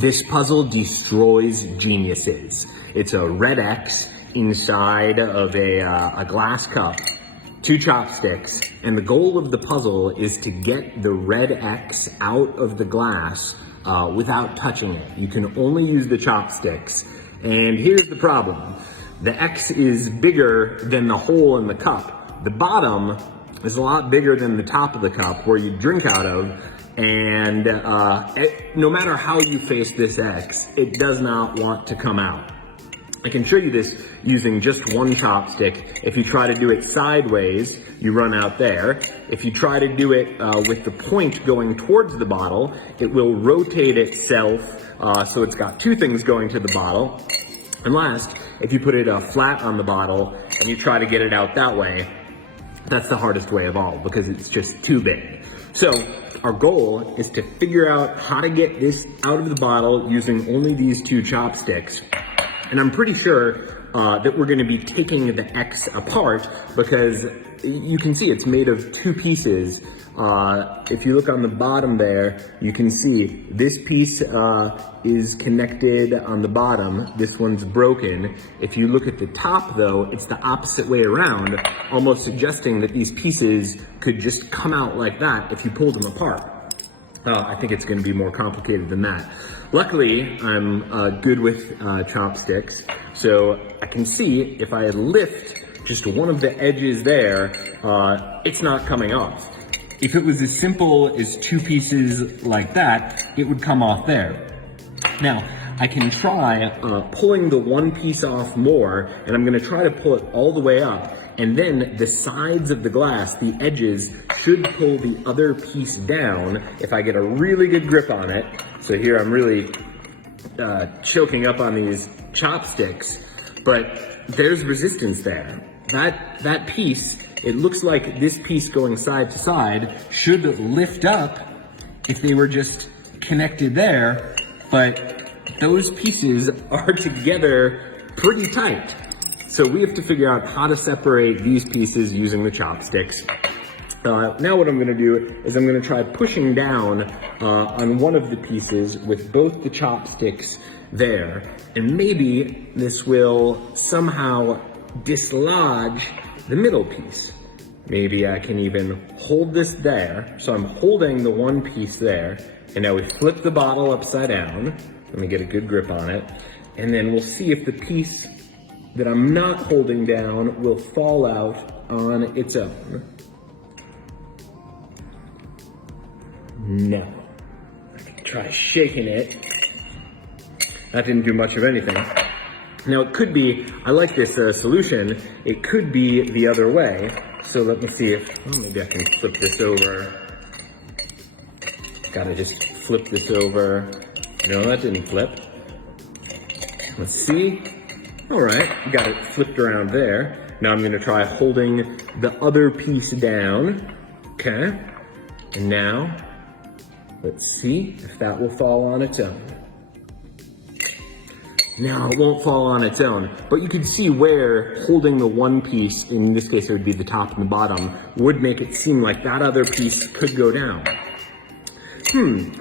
This puzzle destroys geniuses. It's a red X inside of a glass cup, 2 chopsticks, and the goal of the puzzle is to get the red X out of the glass without touching it. You can only use the chopsticks, and here's the problem. The X is bigger than the hole in the cup. The bottom is a lot bigger than the top of the cup where you drink out of, and no matter how you face this X, it does not want to come out. I can show you this using just one chopstick. If you try to do it sideways, you run out there. If you try to do it with the point going towards the bottle, it will rotate itself so it's got 2 things going to the bottle. And last, if you put it flat on the bottle and you try to get it out that way, that's the hardest way of all because it's just too big. So our goal is to figure out how to get this out of the bottle using only these 2 chopsticks. And I'm pretty sure that we're gonna be taking the X apart because you can see it's made of 2 pieces. If you look on the bottom there, you can see this piece is connected on the bottom. This one's broken. If you look at the top though, it's the opposite way around, almost suggesting that these pieces could just come out like that if you pulled them apart. I think it's gonna be more complicated than that. Luckily, I'm good with chopsticks, so I can see if I lift just one of the edges there, it's not coming off. If it was as simple as 2 pieces like that, it would come off there. Now, I can try pulling the one piece off more, and I'm gonna try to pull it all the way up, and then the sides of the glass, the edges, should pull the other piece down if I get a really good grip on it. So here I'm really choking up on these chopsticks, but there's resistance there. That piece, it looks like this piece going side to side should lift up if they were just connected there, but those pieces are together pretty tight. So we have to figure out how to separate these pieces using the chopsticks. Now what I'm gonna do is I'm gonna try pushing down on one of the pieces with both the chopsticks there, and maybe this will somehow dislodge the middle piece. Maybe I can even hold this there. So I'm holding the one piece there, and now we flip the bottle upside down. Let me get a good grip on it. And then we'll see if the piece that I'm not holding down will fall out on its own. No. I can try shaking it. That didn't do much of anything. Now it could be, I like this solution, it could be the other way. So let me see if, maybe I can flip this over. Gotta just flip this over. No, that didn't flip. Let's see. All right, got it flipped around there. Now I'm gonna try holding the other piece down. Okay, and now, let's see if that will fall on its own. Now it won't fall on its own, but you can see where holding the one piece, in this case it would be the top and the bottom, would make it seem like that other piece could go down.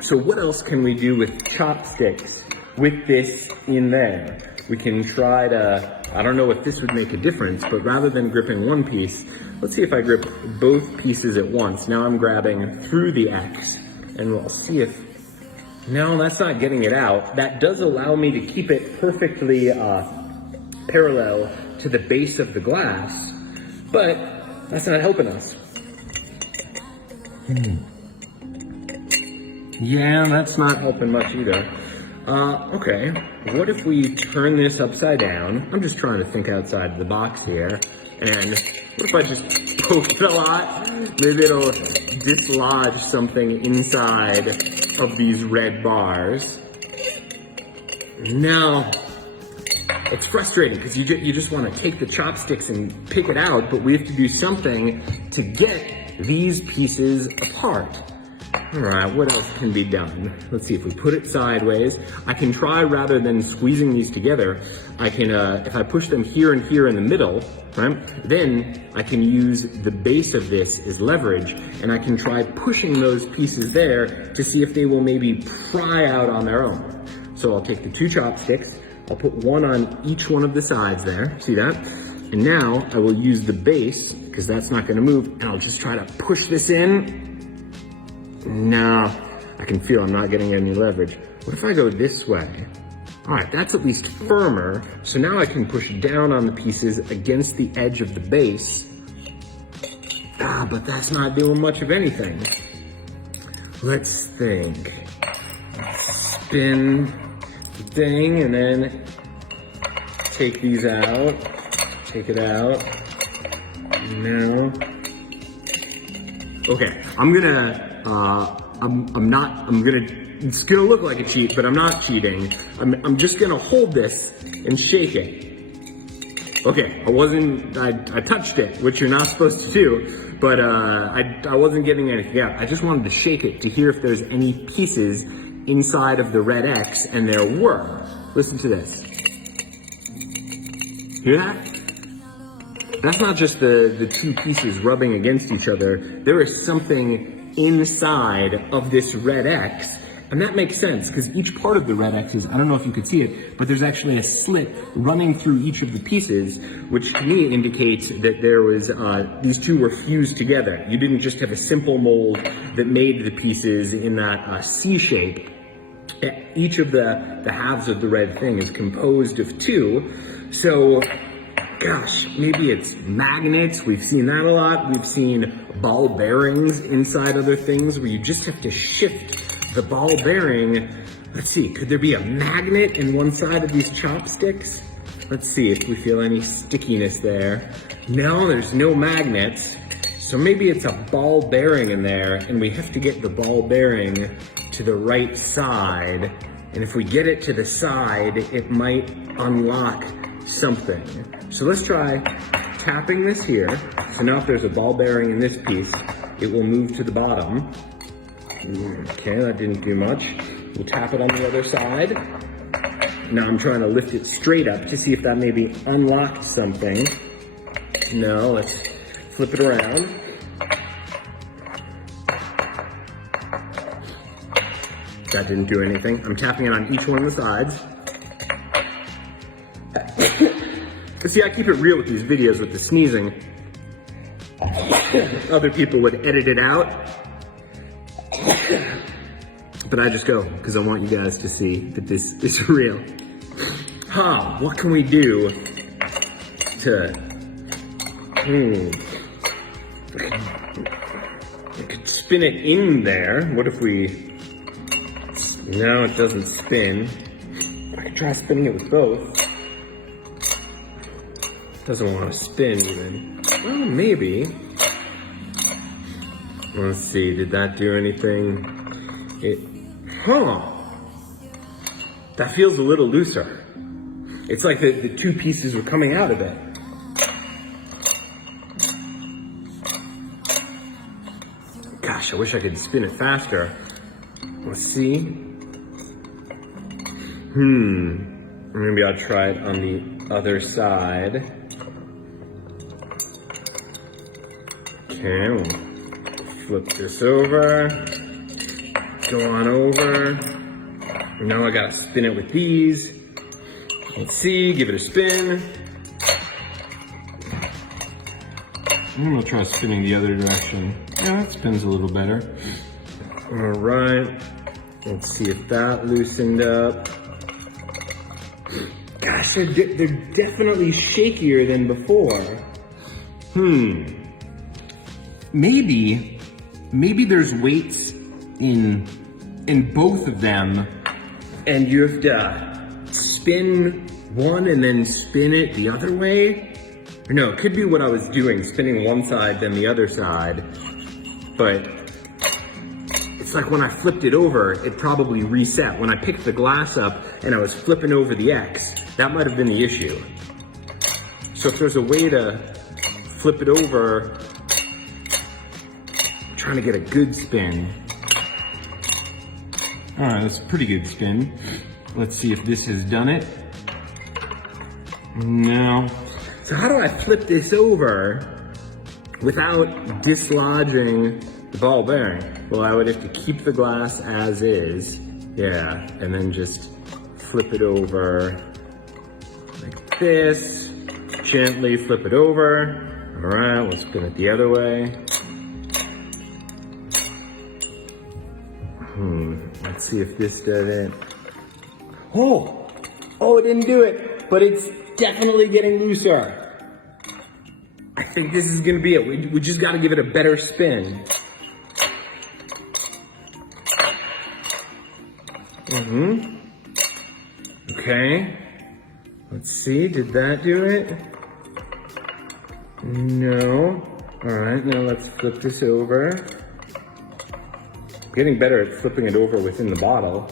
So what else can we do with chopsticks with this in there? We can try to, I don't know if this would make a difference, but rather than gripping one piece, let's see if I grip both pieces at once. Now I'm grabbing through the X, and we'll see if, no, that's not getting it out. That does allow me to keep it perfectly parallel to the base of the glass, but that's not helping us. Yeah, that's not helping much either. Okay, what if we turn this upside down? I'm just trying to think outside the box here. And what if I just poke it a lot? Maybe it'll dislodge something inside of these red bars. Now, it's frustrating because you just want to take the chopsticks and pick it out, but we have to do something to get these pieces apart. All right, what else can be done? Let's see, if we put it sideways, I can try, rather than squeezing these together, I can, if I push them here and here in the middle, right, then I can use the base of this as leverage, and I can try pushing those pieces there to see if they will maybe pry out on their own. So I'll take the 2 chopsticks, I'll put one on each one of the sides there, see that? And now I will use the base, because that's not gonna move, and I'll just try to push this in. No, I can feel I'm not getting any leverage. What if I go this way? All right, that's at least firmer. So now I can push down on the pieces against the edge of the base. But that's not doing much of anything. Let's think. Spin the thing and then take these out. Take it out. No. Okay, it's gonna look like a cheat, but I'm not cheating. I'm just gonna hold this and shake it. Okay, I touched it, which you're not supposed to do, but I wasn't getting anything out. I just wanted to shake it to hear if there's any pieces inside of the red X, and there were. Listen to this. Hear that? That's not just the 2 pieces rubbing against each other. There is something inside of this red X. And that makes sense, because each part of the red X's, I don't know if you could see it, but there's actually a slit running through each of the pieces, which to me indicates that there was, these 2 were fused together. You didn't just have a simple mold that made the pieces in that C shape. Each of the halves of the red thing is composed of 2. So, gosh, maybe it's magnets. We've seen that a lot. We've seen ball bearings inside other things where you just have to shift the ball bearing. Let's see, could there be a magnet in one side of these chopsticks? Let's see if we feel any stickiness there. No, there's no magnets. So maybe it's a ball bearing in there, and we have to get the ball bearing to the right side. And if we get it to the side, it might unlock something. So let's try tapping this here. So now if there's a ball bearing in this piece, it will move to the bottom. Okay, that didn't do much. We'll tap it on the other side. Now I'm trying to lift it straight up to see if that maybe unlocked something. No, let's flip it around. That didn't do anything. I'm tapping it on each one of the sides. See, I keep it real with these videos with the sneezing. Other people would edit it out. But I just go, because I want you guys to see that this is real. What can we do to... I could spin it in there. What if we... No, it doesn't spin. I could try spinning it with both. Doesn't want to spin even. Well, maybe. Let's see, did that do anything? That feels a little looser. It's like the 2 pieces were coming out of it. Gosh, I wish I could spin it faster. Let's see. Maybe I'll try it on the other side. Okay, we'll flip this over. Go on over. Now I gotta spin it with these. Let's see, give it a spin. I'm gonna try spinning the other direction. Yeah, that spins a little better. All right, let's see if that loosened up. Gosh, they're definitely shakier than before. Maybe there's weights in both of them, and you have to spin one and then spin it the other way. Or no, it could be what I was doing, spinning one side then the other side. But it's like when I flipped it over, it probably reset. When I picked the glass up and I was flipping over the X, that might have been the issue. So if there's a way to flip it over, I'm trying to get a good spin. All right, that's a pretty good spin. Let's see if this has done it. No. So how do I flip this over without dislodging the ball bearing? Well, I would have to keep the glass as is. Yeah, and then just flip it over like this. Gently flip it over. All right, we'll spin it the other way. Let's see if this does it. Oh, it didn't do it, but it's definitely getting looser. I think this is gonna be it. We just gotta give it a better spin. Okay. Let's see, did that do it? No. All right, now let's flip this over. I'm getting better at flipping it over within the bottle.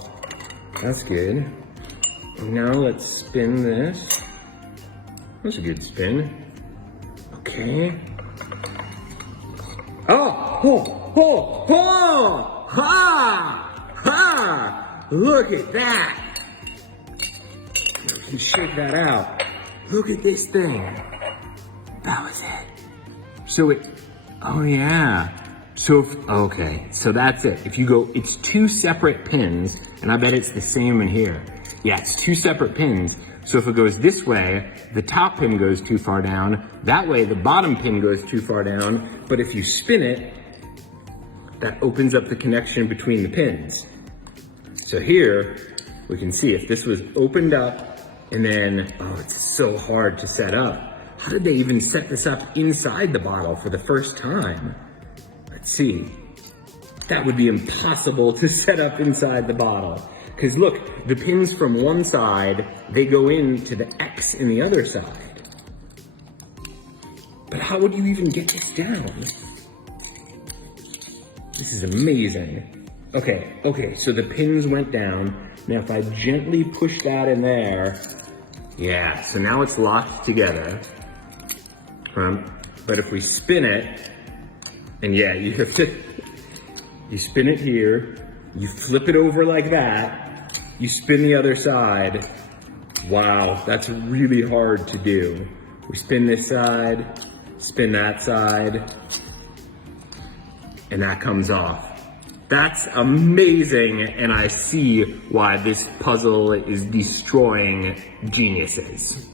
That's good. Now let's spin this. That's a good spin. Okay. Look at that. You can shake that out. Look at this thing. That was it. Okay, so that's it. If you go, it's two separate pins, and I bet it's the same in here. Yeah, it's two separate pins. So if it goes this way, the top pin goes too far down. That way, the bottom pin goes too far down. But if you spin it, that opens up the connection between the pins. So here, we can see if this was opened up, and then, it's so hard to set up. How did they even set this up inside the bottle for the first time? Let's see. That would be impossible to set up inside the bottle. Because look, the pins from one side, they go into the X in the other side. But how would you even get this down? This is amazing. Okay, so the pins went down. Now if I gently push that in there, yeah, so now it's locked together. But if we spin it, and yeah, you have to, you spin it here, you flip it over like that, you spin the other side. Wow, that's really hard to do. We spin this side, spin that side, and that comes off. That's amazing, and I see why this puzzle is destroying geniuses.